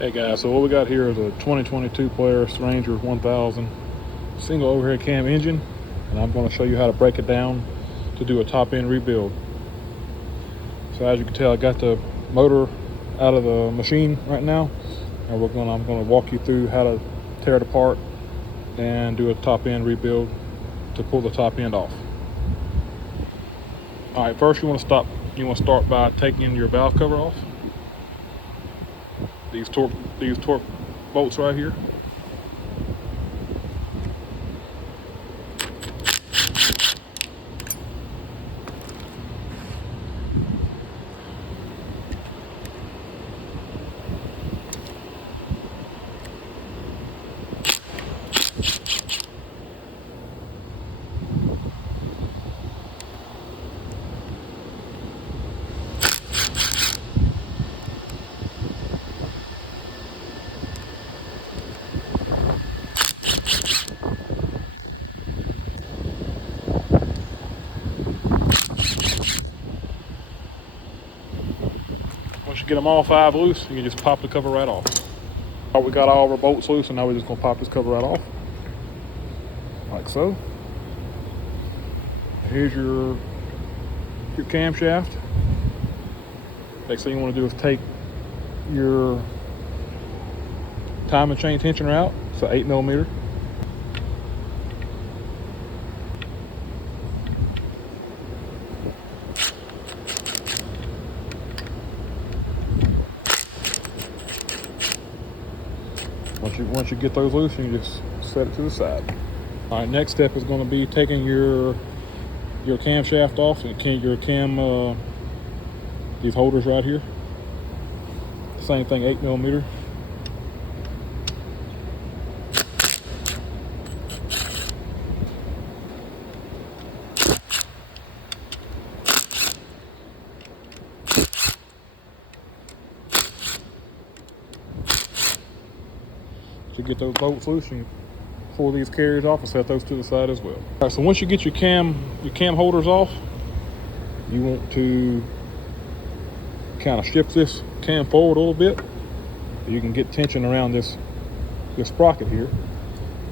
Hey guys, so what we got here is a 2022 Polaris Ranger 1000 single overhead cam engine, and I'm going to show you how to break it down to do a top end rebuild. So as you can tell, I got the motor out of the machine right now, and I'm going to walk you through how to tear it apart and do a top end rebuild to pull the top end off. All right, first you want to start by taking your valve cover off. These torque bolts right here. Once you get them all 5 loose, you can just pop the cover right off. All right, we got all of our bolts loose, and now we're just going to pop this cover right off, like so. Here's your camshaft. Next thing you want to do is take your timing chain tensioner out. It's an 8mm. Once you get those loose, you can just set it to the side. All right, next step is going to be taking your camshaft off and these holders right here. Same thing, 8mm. To get those bolts loose, you pull these carriers off and set those to the side as well. All right, so once you get your cam holders off, you want to kind of shift this cam forward a little bit. You can get tension around this sprocket here.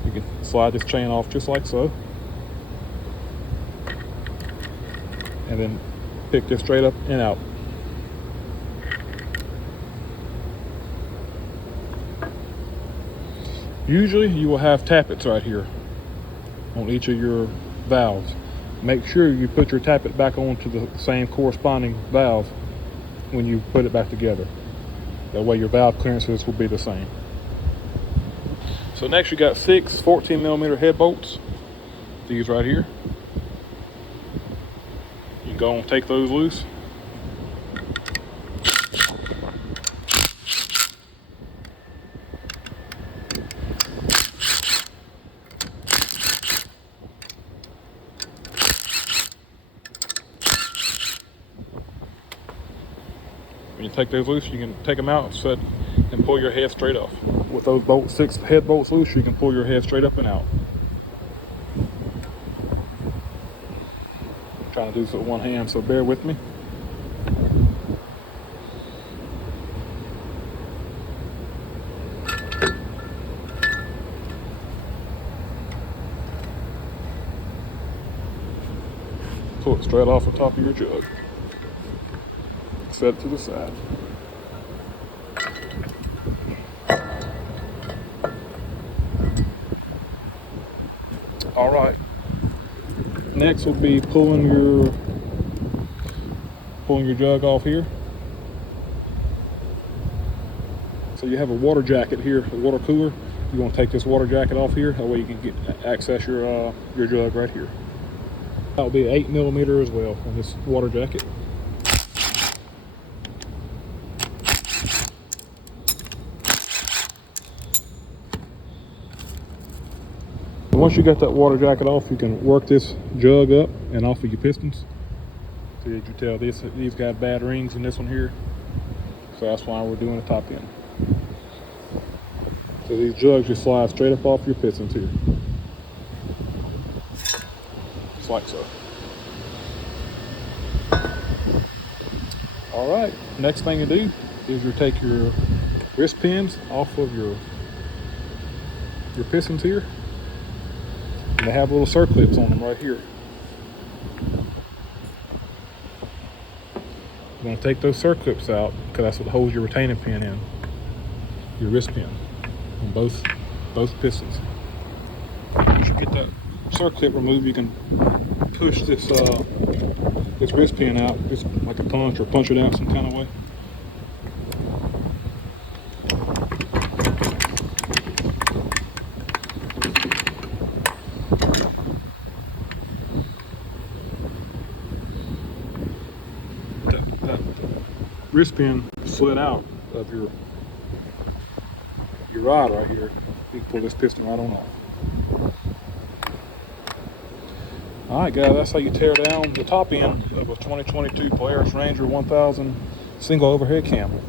You can slide this chain off just like so, and then pick this straight up and out. Usually you will have tappets right here on each of your valves. Make sure you put your tappet back onto the same corresponding valve when you put it back together. That way your valve clearances will be the same. So next you got 6 14mm head bolts. These right here. You can go and take those loose. When you take those loose, you can take them out and pull your head straight off. With those 6 head bolts loose, you can pull your head straight up and out. I'm trying to do this with one hand, so bear with me. Pull it straight off the top of your jug. Set it to the side. All right. Next will be pulling your jug off here. So you have a water jacket here, a water cooler. You want to take this water jacket off here. That way you can access your jug right here. That will be 8mm as well on this water jacket. Once you got that water jacket off, you can work this jug up and off of your pistons. So as you tell, these got bad rings in this one here. So that's why we're doing a top end. So these jugs just slide straight up off your pistons here. Just like so. All right, next thing to do is you take your wrist pins off of your pistons here. And they have little circlips on them right here. You're going to take those circlips out because that's what holds your retaining pin in, your wrist pin, on both pistons. Once you get that circlip removed, you can push this wrist pin out, just like a punch, or punch it out some kind of way. That wrist pin slid out of your rod right here. You can pull this piston right on off. Alright guys, that's how you tear down the top end of a 2022 Polaris Ranger 1000 single overhead cam.